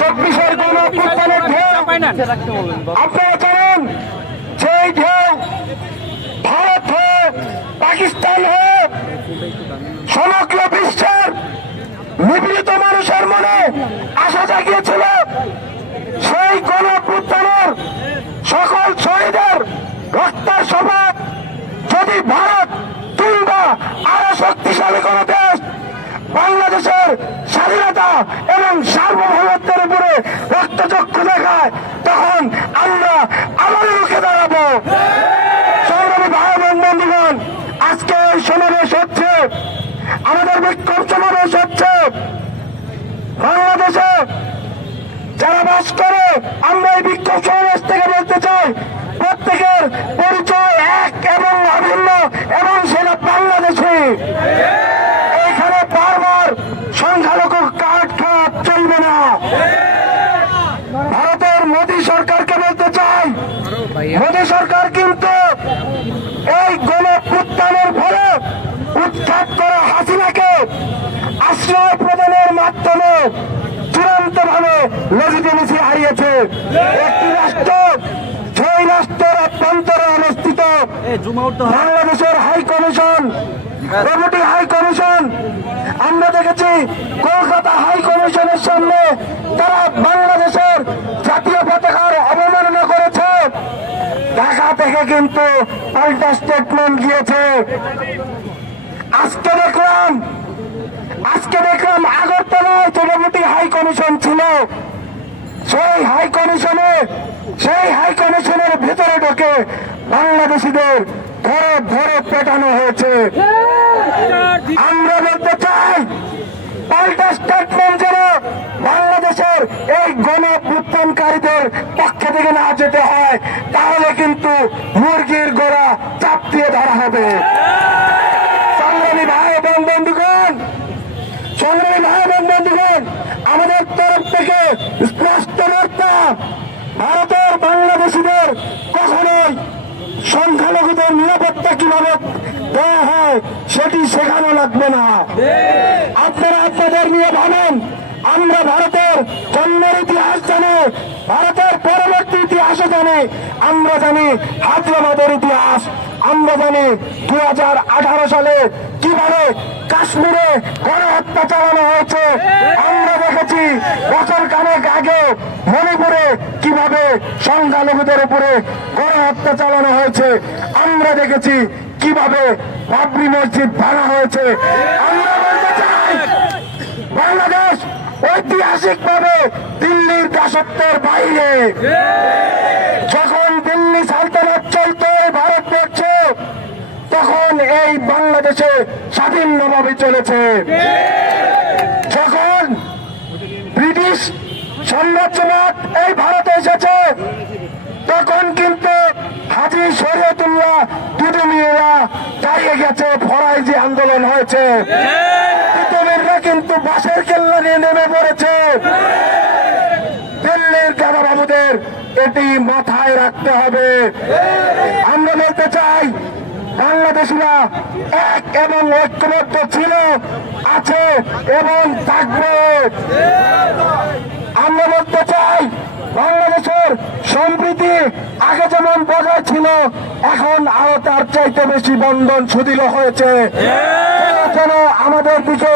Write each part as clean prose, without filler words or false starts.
চব্বিশের গণঅভ্যুত্থানের ঢেউ আপনারা জানেন, যেই ঢেউ ভারত হয়ে, পাকিস্তান হয়ে সমগ্র বিশ্বের নিপীড়িত মানুষের মনে আশা জাগিয়েছিল। সেই গণঅভ্যুত্থানের সকল শহীদের রক্তের শপথ যদি ভারত কিংবা আরো শক্তিশালী কোন দেশ বাংলাদেশের স্বাধীনতা এবং সার্বভৌমত্বের উপরে রক্তচক্ষু দেখায়, তখন আমরা আবার রুখে দাঁড়াবো। সংগ্রামী ভাই এবং বন্ধুগণ, আজকে এই সমাবেশ হচ্ছে, আমাদের বিক্ষোভ সমাবেশ হচ্ছে। বাংলাদেশে যারা বাস করে, আমরা এই বিক্ষোভ সমাবেশ থেকে বলতে চাই, প্রত্যেকের পরিচয় এক এবং অভিন্ন, এবং সেটা বাংলাদেশে। এইখানে বারবার সংখ্যালঘু কার্ড খাওয়া চলবে না। ভারতের মোদী সরকারকে বলতে চাই, মোদী সরকার কিন্তু এই গণঅভ্যুত্থানের ফলে উৎখাত করা হাসিনাকে আশ্রয় প্রদানের মাধ্যমে চূড়ান্ত ভাবে লেজিটিমেসি হারিয়েছে। একটি রাষ্ট্র, সেই রাষ্ট্রের অভ্যন্তরে অবস্থিত বাংলাদেশের high commission, deputy high commission, আমরা দেখেছি কলকাতা হাই কমিশনের সামনে তারা বাংলাদেশের জাতীয় পতাকার অবমাননা করেছে। ঢাকা থেকে কিন্তু পাল্টা স্টেটমেন্ট দিয়েছে। আজকে দেখলাম আগরতলায় যে ডেপুটি হাই কমিশন ছিল, সেই হাই কমিশনের ভেতরে ঢোকে বাংলাদেশিদের ধরে ধরে পেটানো হয়েছে। আমরা বলতে চাই, পাল্টা স্টেটমেন্ট যেন বাংলাদেশের এই গণঅভ্যুত্থানকারীদের পক্ষে থেকে না যেতে হয়, তাহলে কিন্তু মুরগির গোড়া চাপ দিয়ে ধরা হবে। সংগ্রামী ভাই এবং বন্ধুগণ, আমাদের তরফ থেকে স্পষ্ট বার্তা, ভারতের বাংলাদেশিদের কখনোই সংখ্যালঘুদের নিরাপত্তা কিভাবে দেওয়া হয় সেটি শেখানো লাগবে না। আপনারা আপনাদের নিয়ে ভাবেন। আমরা ভারতের জন্মের ইতিহাস জানি, ভারতের পরবর্তী ইতিহাসও জানি। আমরা জানি হায়দ্রাবাদের ইতিহাস, আমরা জানি 2018 সালে কিভাবে কাশ্মীরে গণহত্যা চালানো হয়েছে। আমরা দেখেছি বছর খানেক আগে মণিপুরে কিভাবে সংখ্যালঘুদের উপরে গণহত্যা চালানো হয়েছে। আমরা দেখেছি কিভাবে বাবরি মসজিদ ভাঙা হয়েছে। আমরা বলতে চাই, বাংলাদেশ ঐতিহাসিকভাবে দিল্লির দাসত্বের বাইরে। যখন দিল্লি সালতানাত চলত ভারতবর্ষে, তখন এই বাংলাদেশে স্বাধীনভাবে চলেছে। যখন ব্রিটিশ সাম্রাজ্যবাদ এই ভারতে এসেছে, তখন কিন্তু হাজী শরীয়তুল্লাহ দুদুমিয়া দাঁড়িয়ে গেছে, ফরাইজি আন্দোলন হয়েছে। তিতুমিররা কিন্তু বাঁশের কেল্লা নিয়ে নেমে পড়েছে। দিল্লির দাদাবাবুদের এটি মাথায় রাখতে হবে। আমরা বলতে চাই, বাংলাদেশিরা এক এবং ঐক্যবদ্ধ ছিল, আছে এবং থাকবে। আমরা বলতে চাই, বাংলাদেশের সম্প্রীতি আগে যেমন বজায় ছিল, এখন আরো তার চাইতে বেশি বন্ধন সুদৃঢ় হয়েছে। যেন আমাদের দিকে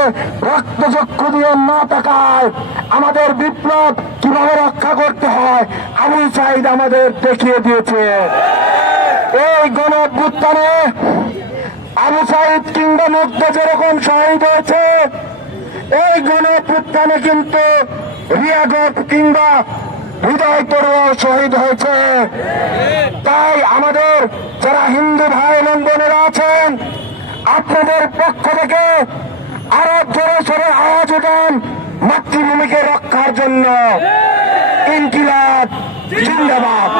রক্তচক্ষু দিয়ে না তাকায়। আমাদের বিপ্লব কিভাবে রক্ষা করতে হয় আবুল সাঈদ আমাদের দেখিয়ে দিয়েছে। এই গণঅভ্যুত্থানে আবু সাঈদ কিংবা মুগ্ধ যেরকম শহীদ হয়েছে, এই গণঅভ্যুত্থানে কিন্তু রিয়াগত কিংবা হৃদয় তরুণ শহীদ হয়েছে। তাই আমাদের যারা হিন্দু ভাই এবং বোনেরা আছেন, আপনাদের পক্ষ থেকে আরো জোরে সোরে আওয়াজ উঠান মাতৃভূমিকে রক্ষার জন্য। ইনকিলাব জিন্দাবাদ।